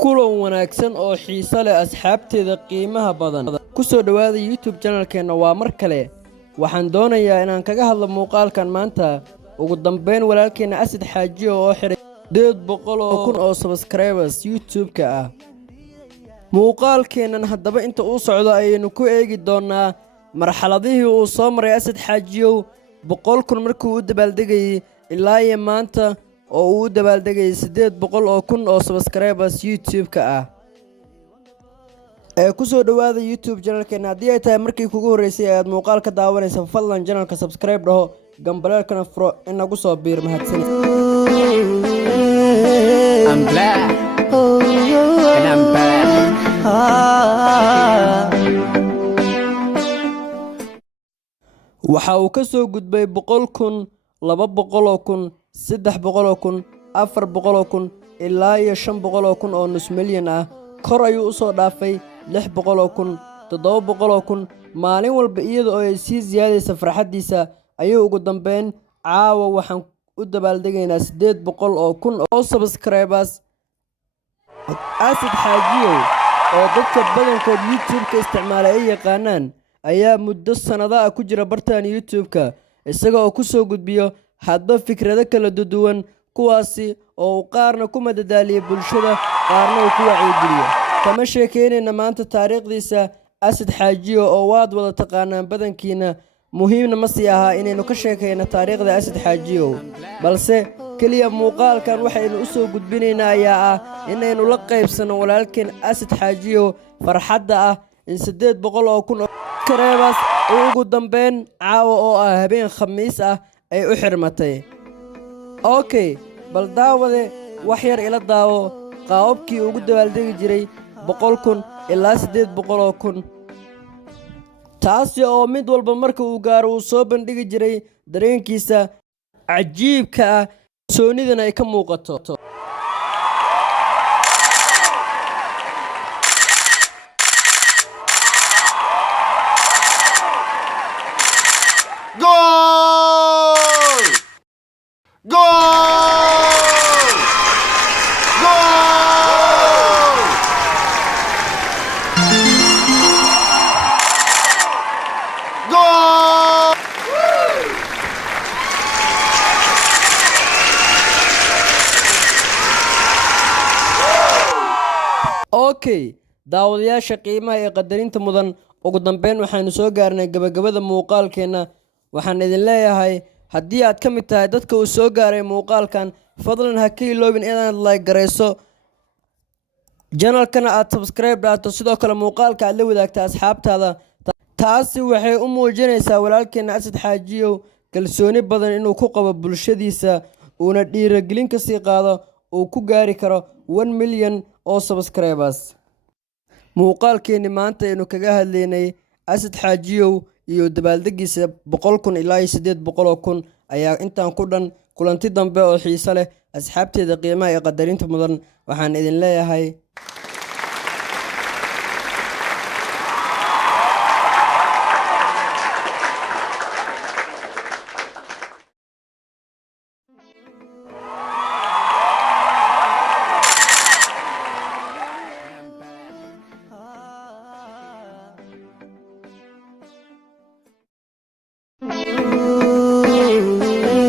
kulan wanaagsan oo xiiso leh asxaabteeda qiimaha badan ku soo dhawaada YouTube channelkeena waa mar kale waxaan doonayaa inaan kaga hadlo muuqaalkan maanta ugu dambeyn walaalkeena Asad Xaajiyo oo xiray 800,000 oo subscribers YouTube-ka ah muuqaalkeenan haddaba inta uu socdo ayaynu ku eegi doonaa marxaladihii uu soo maray Asad Xaajiyo 100,000 markii uu dabaaldegay ilaa iyo maanta oo uu dabaaldegay 800,000 oo subscribers YouTube-ka ah ku soo dhawaada YouTube channelkeena haddii ay tahay markii kugu horeysay aad muuqaal ka daawanaysa fadlan channelka subscribe dhaho gambaleelkana furo inagu soo biir mahadsan I'm black and I'm back. waxa uu ka soo gudbay 100,000 200,000 300,000 400,000 ilaa iyo 500,000 oo nus milyan ah kor ayuu u soo dhaafay 600,000 700,000 maalin walba iyada oo ay sii ziyaadaysa farxadiisa ayuu ugu dambeyn caawa waxaan u dabaaldegaynaa 800,000 oo subscribers Asad Xaajiyo oo dadka badankood YouTube-ka isticmaalay ay yaqaanaan ayaa muddo sanadaha ku jira bartaan YouTube-ka isaga oo ku soo gudbiyo hadba fikrado kala duwan kuwaasi oo qaarna ku madadaaliya bulshada qaarna uu ku wacyigeliyo kama sheekeynayna maanta taariikhdiisa Asad Xaajiyo oo waad wada taqaanaan badankiina muhiimna ma sii aha inaynu ka sheekayno taariikhda Asad Xaajiyo balse kaliya muuqaalkan waxaynu u soo gudbinaynaa ayaa ah inaynu la qaybsano walaalkeen Asad Xaajiyo farxadda ah in 800,000 subscribers ugu dambeyn caawa oo ah habeen khamiis ah ay u xirmatay okay bal daawade wax yar ila daawo qaabkii ugu dabaaldegi jiray 100,000 ilaa 800,000 taasi oo mid walba marka uu gaaro uu soo bandhigi jiray dareenkiisa cajiibka ah soonidana ay ka muuqato okay daawadayaasha qiimaha ee qadarinta mudan ugu dambeyn waxaanu soo gaarnay gabagabada muuqaalkeena waxaan idin leeyahay haddii aad ka mid tahay dadka uu soo gaaray muuqaalkan fadlan ha ka iloobin inaad like garayso channelkana aad subscribe dhaato sidoo kale muuqaalka aad la wadaagta asxaabtaada taasi waxay u muujinaysaa walaalkeena Asad Xaajiyo kalsooni badan inuu ku qabo bulshadiisa uuna dhiirigelin ka sii qaado uu ku gaari karo 1 milyan oo subscribers muuqaalkeeni maanta aynu kaga hadlaynay Asad Xaajiyo iyo dabaaldegiisa 100,000 ilaa 800,000 ayaa intaan ku dhan kulanti dambe oo xiiso leh asxaabteeda qiimaha ee qadarinta mudan waxaan idin leeyahay